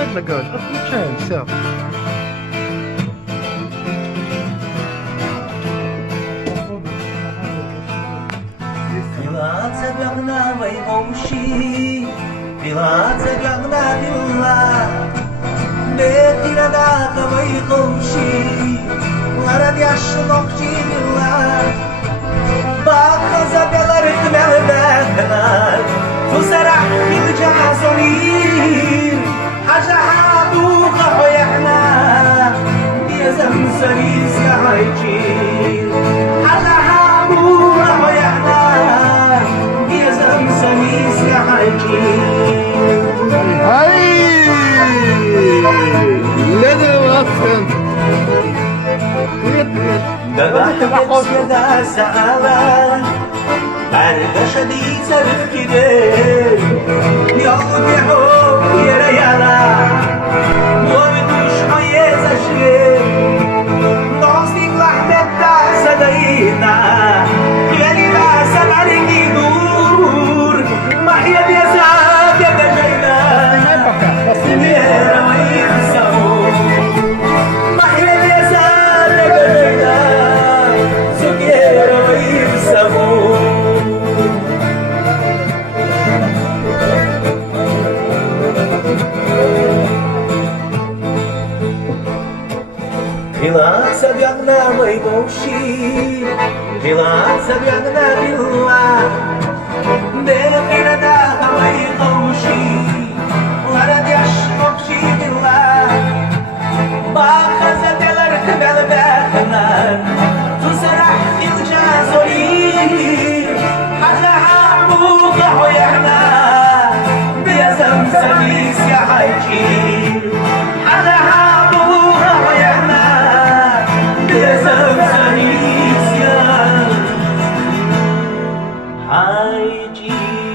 استنى قال اطلع ساعة. Bila cegagna vaivoshi, bila cegagna dilla, betira da vaivoshi, lara yaşlokçi dilla, bakhaza belar kmelbelar, tuzarah bil jazolir, hajaha duqa hoyahna, diyazam saris ya hayjir, hajaha duqa hoyahna. هاي لدى وطن Gabahmet da sağlar Kargaşa değilse rıfkidir Yol bir hop yere yalar Yol düş haye zaşir Dostik lahmet da sadayına Yeli da sanar gidur Mahya biyazab ya bejeyna Simera mayir savur Mahya biyazab ya bejeyna Simera mayir savur Bila sabiagna may boshi Bila sabiagna dilla Dela pirada may boshi Lara yaşmokshi dilla Bakhaza delar kbel beknar Tuzarah fil jazoli Hazaha buqa hoyahna Biyazam samis ya hayjir Hazaha buqa hoyahna Biyazam samis ya hayjir